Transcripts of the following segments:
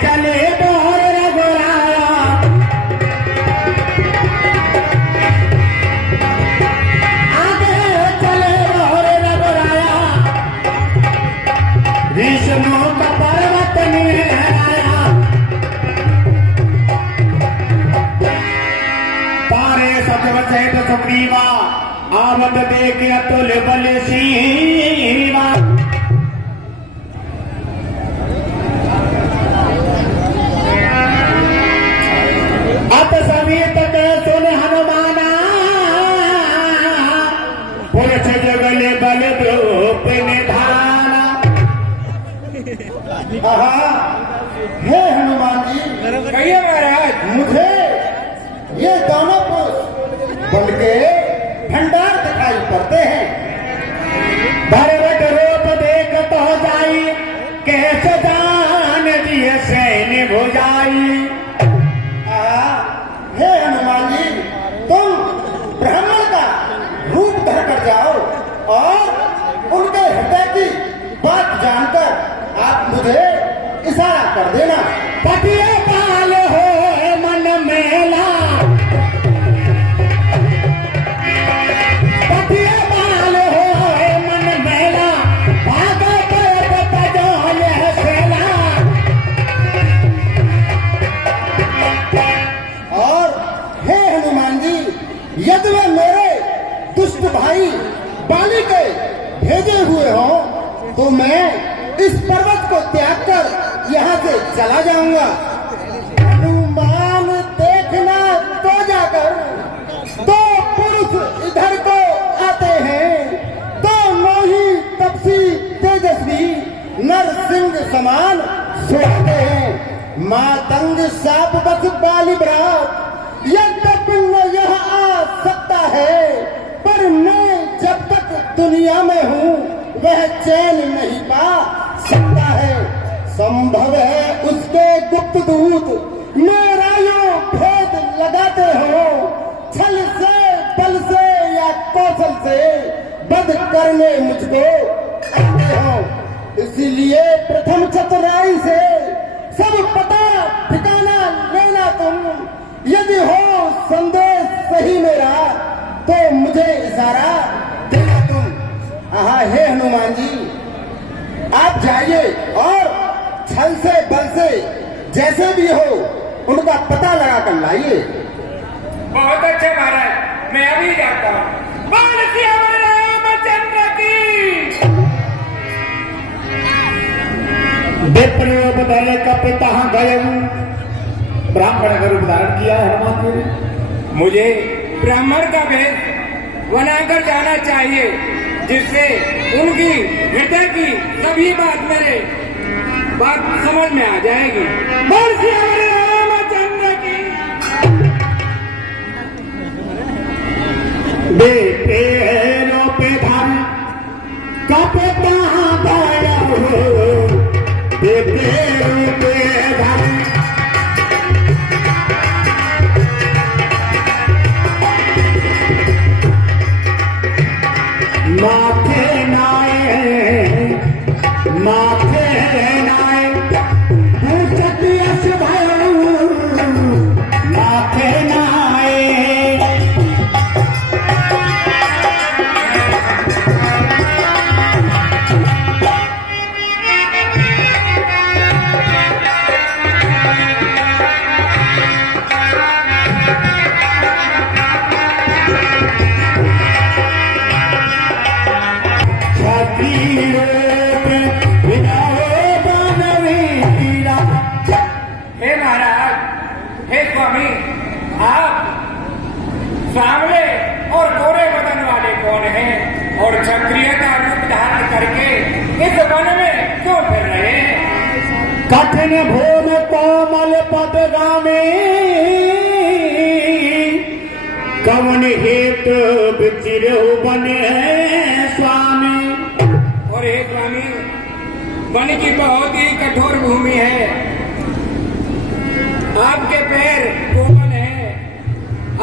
चले बोर रघुराया, आगे चले बोर रघुराया, विष्णु का पर्वत निहराया, तारे सतव सहित सुग्रीवा, आवत देख अतुल बल सीमा। अत समेत सुन हनुमाना, पुरुष जगल बल रूप निधाना। हे हनुमान जी, कहिए महाराज। मुझे ये दोनों पुरुष बल के भंडार दिखाई पड़ते हैं। भरवट रूप देख तो जाई, कैसे जान दिए सैन्य भुजाई। हे हनुमान जी, तुम ब्राह्मण का रूप धर कर जाओ और उनके हृदय की बात जानकर आप मुझे इशारा कर देना। पतिए पाल हो मन मेला, पतिए पाल हो मन मेला, भागो तजो यह सेला। और हे हनुमान जी, यदि वे मेरे दुष्ट भाई बाली के भेजे हुए हों तो मैं इस पर्वत को त्याग कर यहाँ से चला जाऊंगा। हनुमान देखना तो जाकर दो पुरुष इधर को आते हैं, दोनों ही तपसी तेजस्वी नरसिंह समान सुहाते हैं। मातंग साप बस बाली बरात, यद्यपि न यह आ सकता है, पर मैं जब तक दुनिया में हूँ वह चैन नहीं पा सकता है। संभव है उसके गुप्त दूत मेरा यूं भेद लगाते हो, छल से बल से या कौशल से बद करने मुझको आते हो। इसीलिए प्रथम चतुराई से सब पता ठिकाना लेना तुम। यदि हो संदेश सही मेरा तो मुझे इशारा देना तुम। हे हनुमान जी, आप जाइए और छल से बल से जैसे भी हो उनका पता लगा कर लाइए। बहुत अच्छा महाराज, मैं अभी जाता हूँ। बोल सियावर रामचंद्र की। विप्रयोग दल कपिता गए, ब्राह्मण का रूप धारण किया है हनुमान जी ने। मुझे ब्राह्मण का भेष बनाकर जाना चाहिए, जिससे उनकी हृदय की सभी बात मेरे बात समझ में आ जाएगी। बोल सियावर रामचंद्र की। बेटे पे धन कपिता गया हो, बेटे पे धन माथे नाए, माथे नाए, पूछत यश भयो, माथे नाए। हे महाराज, हे स्वामी, आप सांवले और गोरे बदन वाले कौन हैं और क्षत्रिय का रूप धारण करके इस वन में क्यों फिर रहे हैं? कठिन भूम कोमल पदगामी, कवन हेतु विचिरो बने स्वामी। और हे स्वामी, वन की बहुत ही कठोर भूमि है, आपके पैर कोमल हैं,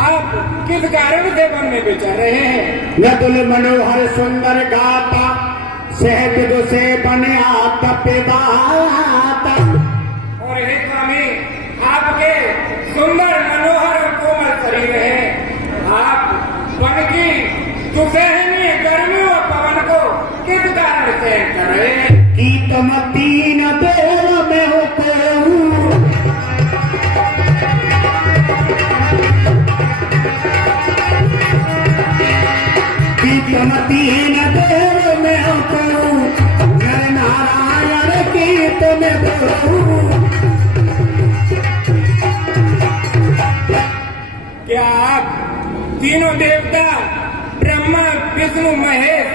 आप किस कारण से वन में विचर रहे हैं? नकुल मनोहर सुंदर गाता, सहज से बने आता पिदाता। और सुंदर मनोहर और कोमल शरीर है। आप वन की सुसहनीय गर्मी और पवन को किस कारण सहन कर रहे हैं? कि तुम तीन देव में हो कि तुम तीन देव में हो नर नारायण की तुम्हें क्या आप तीनों देवता ब्रह्मा विष्णु महेश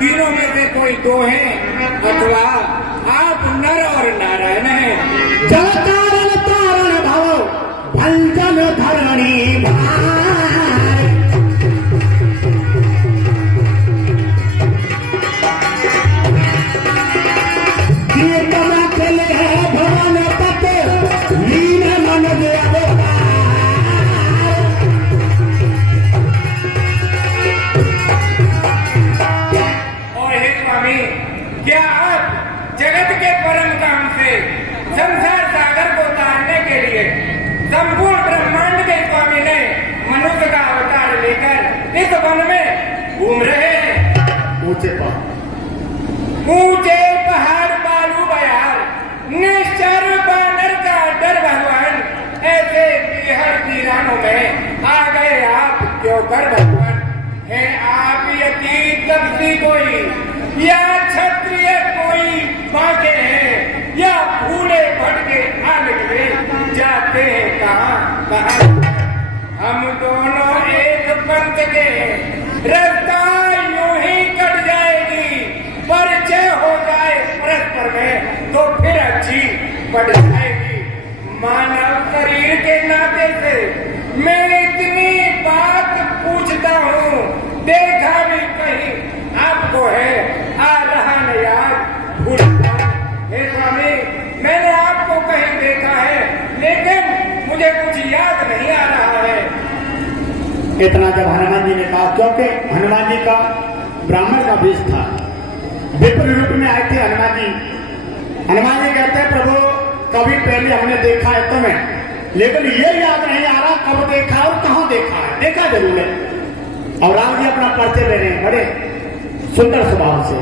तीनों में से कोई दो हैं अथवा आप नर और नारायण हैं? जल कारण तारण भव भंजन धरणी भाई कीर्तन अखिल भवन तक लीन मन देव क्या आप जगत के परम काम से संसार सागर को तारने के लिए संपूर्ण ब्रह्मांड के स्वामी ने मनुष्य का अवतार लेकर इस वन में घूम रहे हैं? ऊंचे पहाड़ बालू बयार निश्चर बानर का डर भगवान, ऐसे बिहर वीरानों में आ गए आप क्यों कर भगवान? है आप यतीम तपसी कोई या क्षत्रिय कोई बाके हैं या भूले भटके आ निकले जाते हैं कहाँ कहाँ? हम दोनों एक पंथ के हैं, रास्ता यूं ही कट जाएगी, परिचय हो जाए परस्पर में तो फिर अच्छी पड़ जाएगी। मानव शरीर के नाते से मैं इतनी बात पूछता हूँ, देखा भी कहीं आपको है आ रहा न याद भूल। हे स्वामी, मैंने आपको कहीं देखा है लेकिन मुझे कुछ याद नहीं आ रहा है। इतना जब हनुमान जी ने कहा, क्योंकि हनुमान जी का ब्राह्मण का वेश था, विप्र रूप में आए थे हनुमान जी। हनुमान जी कहते हैं प्रभु कभी पहले हमने देखा है तुम्हें, लेकिन ये याद नहीं आ रहा कब देखा और कहाँ देखा है। देखा जरूर है। और राम जी अपना परिचय ले रहे हैं बड़े सुंदर स्वभाव से।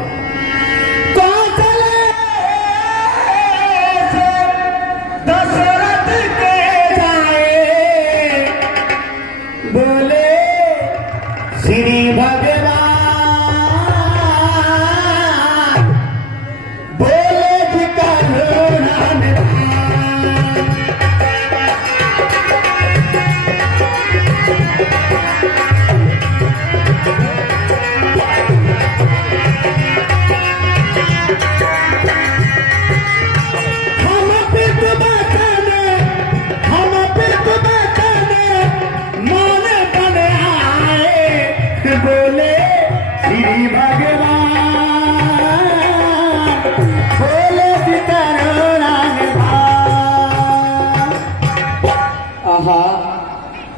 दशरथ के जाए बोले श्री भगवान, बोले जी करुणा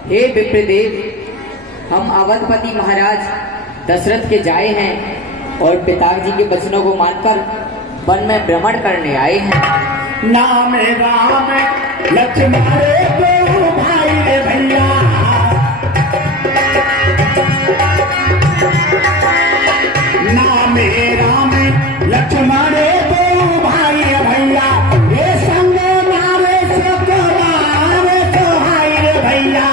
हे विप्रदेव, हम अवधपति महाराज दशरथ के जाए हैं और पिताजी के वचनों को मानकर वन में भ्रमण करने आए हैं। नाम राम लक्ष्मण दो भाई रे भैया, नाम राम लक्ष्मण दो भाई रे भैया, ये संग मारे सो मारे तो भाई रे भैया।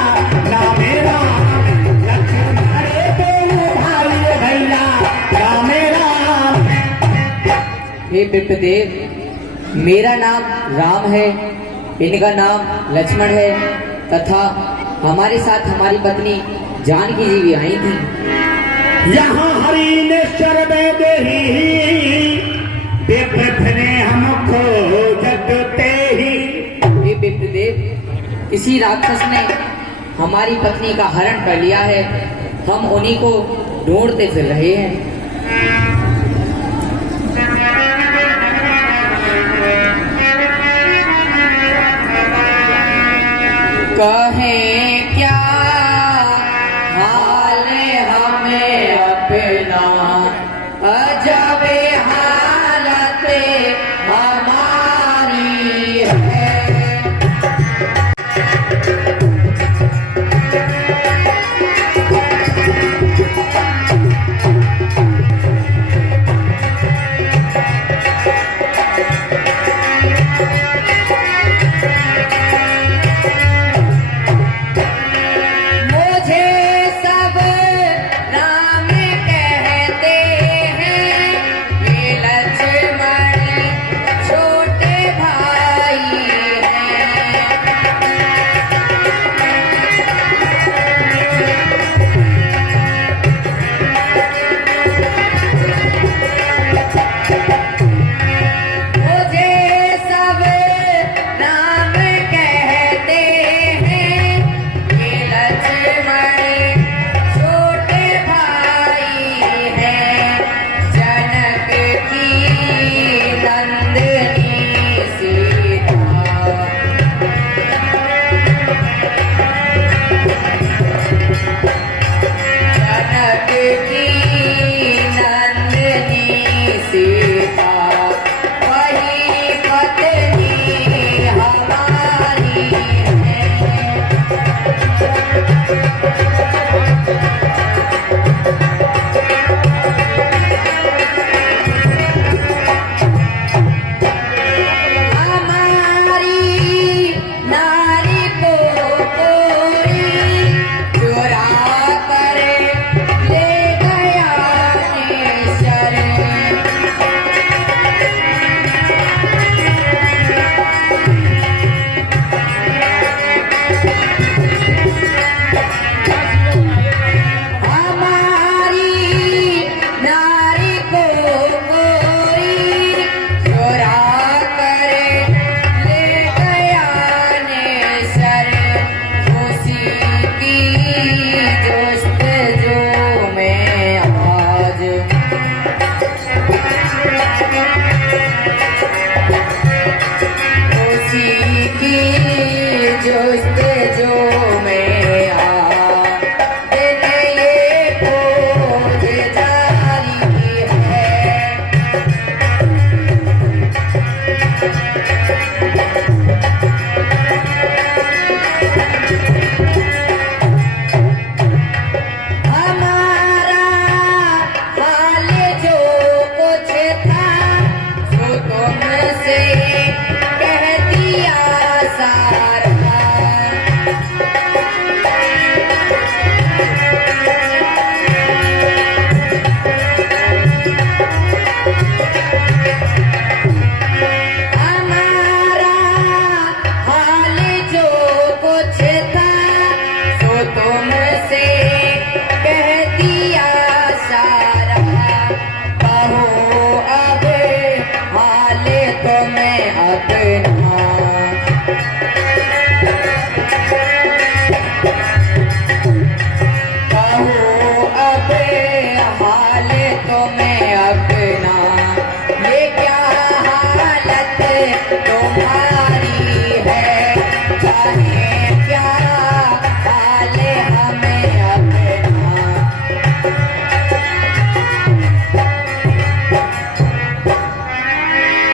नाम राम लक्ष्मण दो भाई रे भैया, नाम राम। हे विप्रदेव, मेरा नाम राम है, इनका नाम लक्ष्मण है तथा हमारे साथ हमारी पत्नी जानकी जी भी आई थी। यहाँ हरि ने शरदे देही, विप्रने हमको जगते ही। हे विप्रदेव, इसी राक्षस ने हमारी पत्नी का हरण कर लिया है, हम उन्हीं को ढूंढते फिर रहे हैं। कहें क्या हाल हमें अपना, अजब हालत हमारी है। रे